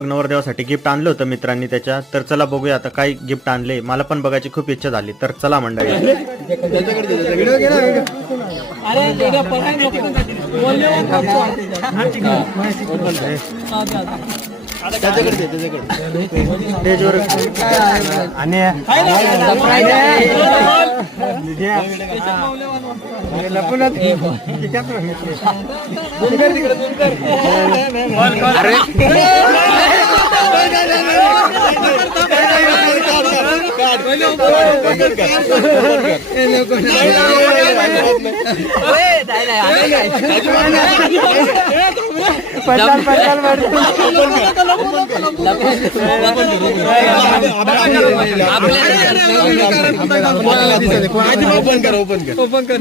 नवरदेवासाठी gift आणलं होतं मित्रांनी त्याच्या. तर चला बघूया आता काय गिफ्ट आणले. मला पण बघायची खूप इच्छा झाली. तर चला मंडळी. स्टेजवर ओपन कर